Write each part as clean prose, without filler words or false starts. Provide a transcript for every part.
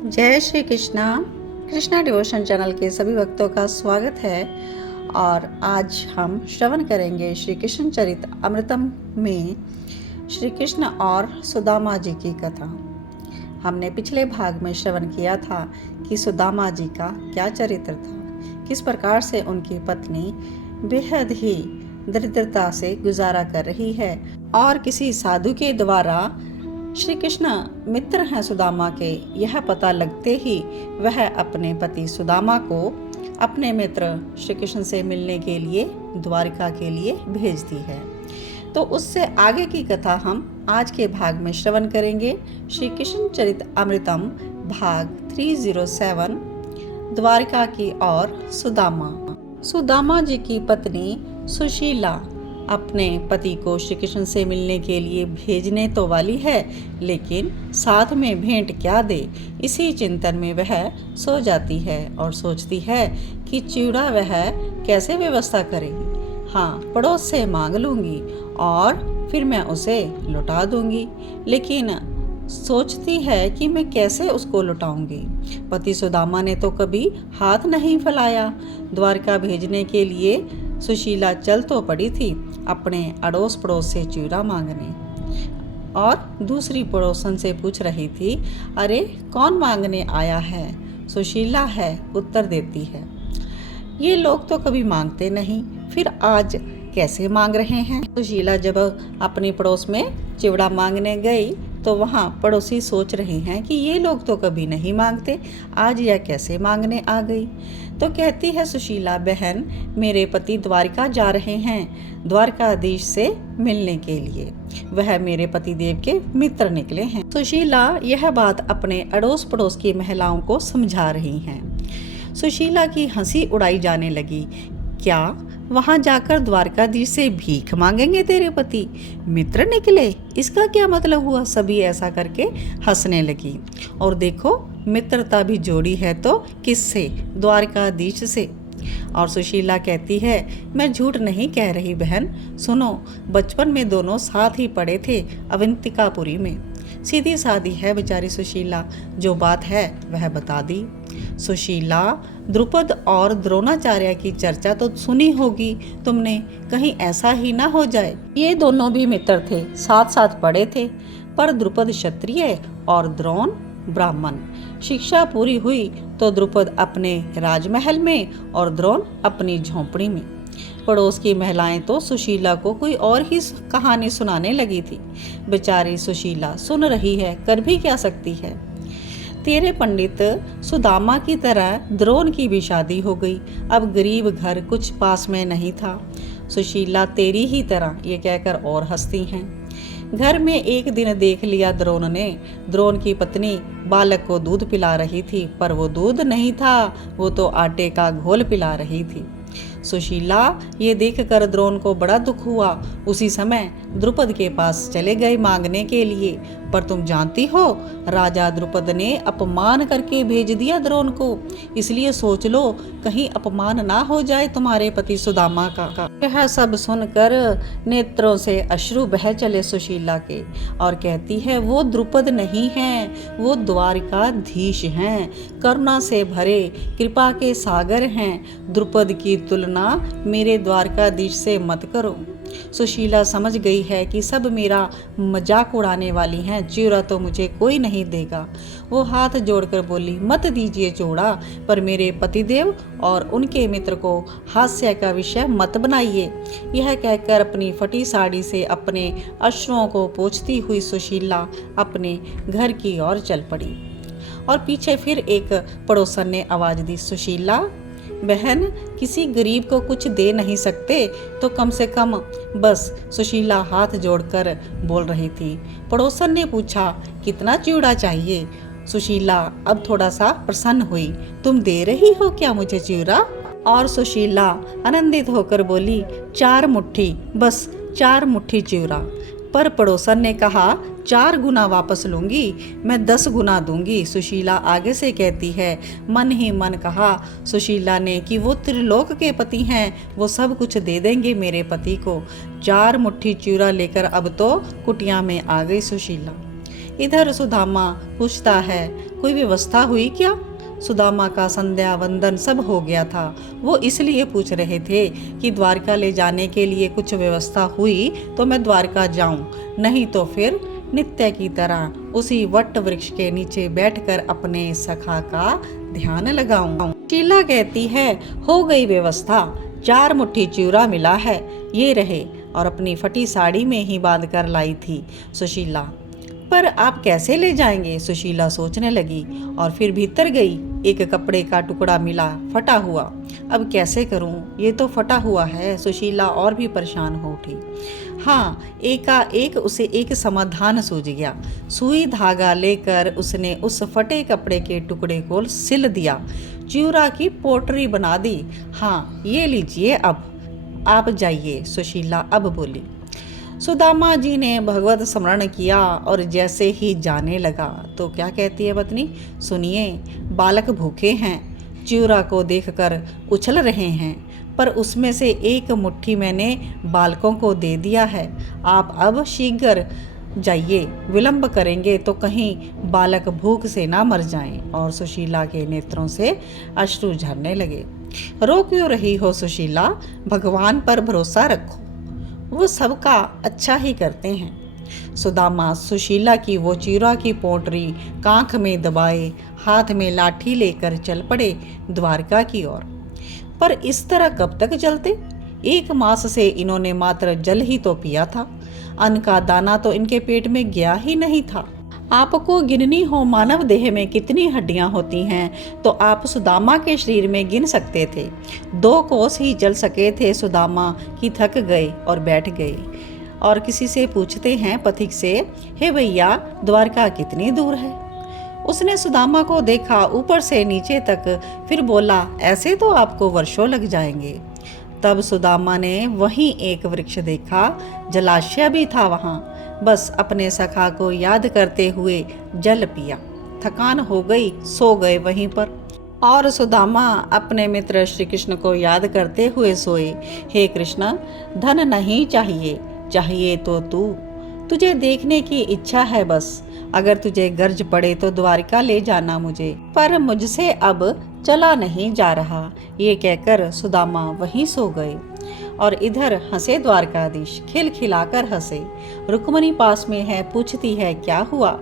जय Shri Krishna. Krishna devotion channel के सभी भक्तों का स्वागत है। और आज हम श्रवण करेंगे श्री कृष्ण चरित अमृतम में श्री कृष्ण और सुदामा जी की कथा। हमने पिछले भाग में श्रवण किया था कि सुदामा जी का क्या चरित्र था, किस प्रकार से उनकी पत्नी बेहद ही दरिद्रता से गुजारा कर रही है और किसी साधु के द्वारा श्री कृष्ण मित्र हैं सुदामा के, यह पता लगते ही वह अपने पति सुदामा को अपने मित्र श्री कृष्ण से मिलने के लिए द्वारिका के लिए भेजती है। तो उससे आगे की कथा हम आज के भाग में श्रवण करेंगे। श्री कृष्ण चरित अमृतम भाग 307 द्वारिका की ओर सुदामा जी की पत्नी सुशीला अपने पति को श्री कृष्ण से मिलने के लिए भेजने तो वाली है, लेकिन साथ में भेंट क्या दे, इसी चिंतन में वह सो जाती है और सोचती है कि चिड़ा वह कैसे व्यवस्था करेगी। हाँ, पड़ोस से मांग लूंगी और फिर मैं उसे लौटा दूंगी, लेकिन सोचती है कि मैं कैसे उसको लौटाऊंगी। पति सुदामा ने तो कभी हाथ नहीं फैलाया। द्वारका भेजने के लिए सुशीला चल तो पड़ी थी अपने अड़ोस पड़ोस से चिड़ा मांगने, और दूसरी पड़ोसन से पूछ रही थी, अरे कौन मांगने आया है? सुशीला है, उत्तर देती है। ये लोग तो कभी मांगते नहीं, फिर आज कैसे मांग रहे हैं? सुशीला जब अपने पड़ोस में चिवड़ा मांगने गई तो वहाँ पड़ोसी सोच रहे हैं कि ये लोग तो कभी नहीं मांगते, आज यह कैसे मांगने आ गई। तो कहती है सुशीला, बहन मेरे पति द्वारिका जा रहे हैं, द्वारकाधीश से मिलने के लिए। वह मेरे पति देव के मित्र निकले हैं। सुशीला यह बात अपने अड़ोस पड़ोस की महिलाओं को समझा रही हैं। सुशीला की हंसी उड़ाई जाने लगी। क्या वहां जाकर द्वारकाधीश से भीख मांगेंगे तेरे पति? मित्र निकले, इसका क्या मतलब हुआ? सभी ऐसा करके हंसने लगी। और देखो, मित्रता भी जोड़ी है तो किससे? द्वारकाधीश से। और सुशीला कहती है, मैं झूठ नहीं कह रही बहन, सुनो, बचपन में दोनों साथ ही पढ़े थे अवंतिकापुरी में। सीधी सादी है बेचारी सुशीला, जो बात है वह बता दी। सुशीला, द्रुपद और द्रोणाचार्य की चर्चा तो सुनी होगी तुमने, कहीं ऐसा ही ना हो जाए ये दोनों भी मित्र थे, साथ साथ पढ़े थे, पर द्रुपद क्षत्रिय और द्रोण ब्राह्मण। शिक्षा पूरी हुई तो द्रुपद अपने राजमहल में और द्रोण अपनी झोंपड़ी में। पड़ोस की महिलाएं तो सुशीला को कोई और ही कहानी सुनाने लगी थी। बेचारी सुशीला सुन रही है, कर भी क्या सकती है। तेरे पंडित सुदामा की तरह द्रोण की भी शादी हो गई, अब गरीब घर कुछ पास में नहीं था। सुशीला तेरी ही तरह, ये कहकर और हंसती हैं। घर में एक दिन देख लिया द्रोण ने, द्रोण की पत्नी बालक को दूध पिला रही थी, पर वो दूध नहीं था, वो तो आटे का घोल पिला रही थी। सुशीला ये देखकर द्रोण को बड़ा दुख हुआ। उसी समय द्रुपद के पास चले गए मांगने के लिए, पर तुम जानती हो राजा द्रुपद ने अपमान करके भेज दिया द्रोण को, इसलिए सोच लो कहीं अपमान ना हो जाए तुम्हारे पति सुदामा का। यह सब सुनकर नेत्रों से अश्रु बह चले सुशीला के, और कहती है, वो द्रुपद नहीं है, वो द्वारिकाधीश हैं, करुणा से भरे कृपा के सागर हैं। द्रुपद की तुलना मेरे द्वारकाधीश से मत करो। सुशीला समझ गई है कि सब मेरा मजाक उड़ाने वाली हैं, चिड़ा तो मुझे कोई नहीं देगा। वो हाथ जोड़कर बोली, मत दीजिए चोड़ा, पर मेरे पतिदेव और उनके मित्र को हास्य का विषय मत बनाइए। यह कहकर अपनी फटी साड़ी से अपने अश्रुओं को पोंछती हुई सुशीला अपने घर की ओर चल पड़ी। और पीछे फिर एक पड़ोसन ने आवाज दी, सुशीला बहन, किसी गरीब को कुछ दे नहीं सकते तो कम से कम बस। सुशीला हाथ जोड़कर बोल रही थी। पड़ोसन ने पूछा, कितना चिवड़ा चाहिए? सुशीला अब थोड़ा सा प्रसन्न हुई, तुम दे रही हो क्या मुझे चिवड़ा? और सुशीला आनंदित होकर बोली, 4 मुट्ठी, बस 4 मुट्ठी चिवड़ा। पर पड़ोसन ने कहा, 4 गुना वापस लूंगी, मैं 10 गुना दूंगी। सुशीला आगे से कहती है, मन ही मन कहा सुशीला ने कि वो त्रिलोक के पति हैं, वो सब कुछ दे देंगे मेरे पति को। 4 मुट्ठी चिवड़ा लेकर अब तो कुटिया में आ गई सुशीला। इधर सुदामा पूछता है, कोई व्यवस्था हुई क्या? सुदामा का संध्या वंदन सब हो गया था। वो इसलिए पूछ रहे थे कि द्वारका ले जाने के लिए कुछ व्यवस्था हुई तो मैं द्वारका जाऊं, नहीं तो फिर नित्य की तरह उसी वट वृक्ष के नीचे बैठकर अपने सखा का ध्यान लगाऊं। शीला कहती है, हो गई व्यवस्था, 4 मुट्ठी चिवड़ा मिला है, ये रहे, और अपनी फटी साड़ी में ही बांध कर लाई थी सुशीला। पर आप कैसे ले जाएंगे? सुशीला सोचने लगी और फिर भीतर गई। एक कपड़े का टुकड़ा मिला, फटा हुआ। अब कैसे करूं? ये तो फटा हुआ है। सुशीला और भी परेशान हो उठी। हाँ, एकाएक उसे एक समाधान सूझ गया। सुई धागा लेकर उसने उस फटे कपड़े के टुकड़े को सिल दिया, चिवड़ा की पोटरी बना दी। हाँ, ये लीजिए, अब आप जाइए, सुशीला अब बोली। सुदामा जी ने भगवत स्मरण किया और जैसे ही जाने लगा तो क्या कहती है पत्नी? सुनिए, बालक भूखे हैं, चिवड़ा को देखकर उछल रहे हैं, पर उसमें से एक मुट्ठी मैंने बालकों को दे दिया है। आप अब शीघ्र जाइए, विलंब करेंगे तो कहीं बालक भूख से ना मर जाएं। और सुशीला के नेत्रों से अश्रु झरने लगे। रो क्यों रही हो सुशीला? भगवान पर भरोसा रखो, वो सबका अच्छा ही करते हैं। सुदामा सुशीला की वो चिवड़ा की पोटरी कांख में दबाए हाथ में लाठी लेकर चल पड़े द्वारका की ओर। पर इस तरह कब तक चलते? 1 मास से इन्होंने मात्र जल ही तो पिया था, अन्न का दाना तो इनके पेट में गया ही नहीं था। आपको गिननी हो मानव देह में कितनी हड्डियां होती हैं तो आप सुदामा के शरीर में गिन सकते थे। 2 कोस ही चल सके थे सुदामा कि थक गए और बैठ गए। और किसी से पूछते हैं पथिक से, हे भैया, द्वारका कितनी दूर है? उसने सुदामा को देखा ऊपर से नीचे तक, फिर बोला, ऐसे तो आपको वर्षों लग जाएंगे। तब सुदामा ने वहीं एक वृक्ष देखा, जलाशय भी था वहां। बस अपने सखा को याद करते हुए जल पिया, थकान हो गई, सो गए वहीं पर। और सुदामा अपने मित्र श्री कृष्ण को याद करते हुए सोए। हे कृष्ण, धन नहीं चाहिए, चाहिए तो तुझे देखने की इच्छा है बस। अगर तुझे गर्ज पड़े तो द्वारका ले जाना मुझे, पर मुझसे अब चला नहीं जा रहा। ये कहकर सुदामा वहीं सो गए। और इधर हंसे द्वारकाधीश, खिलखिलाकर हंसे। रुक्मणी पास में है, पूछती है, क्या हुआ?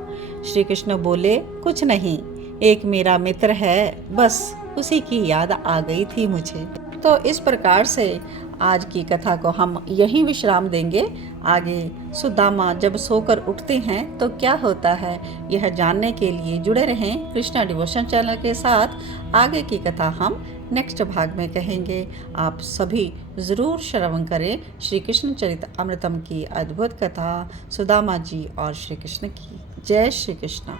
श्री कृष्ण बोले, कुछ नहीं, एक मेरा मित्र है, बस उसी की याद आ गई थी मुझे। तो इस प्रकार से आज की कथा को हम यहीं विश्राम देंगे। आगे सुदामा जब सोकर उठते हैं तो क्या होता है, यह जानने के लिए जुड़े रहें कृष्णा डिवोशन चैनल के साथ। आगे की कथा हम नेक्स्ट भाग में कहेंगे। आप सभी ज़रूर श्रवण करें श्री कृष्ण चरित अमृतम की अद्भुत कथा सुदामा जी और श्री कृष्ण की। जय श्री कृष्ण।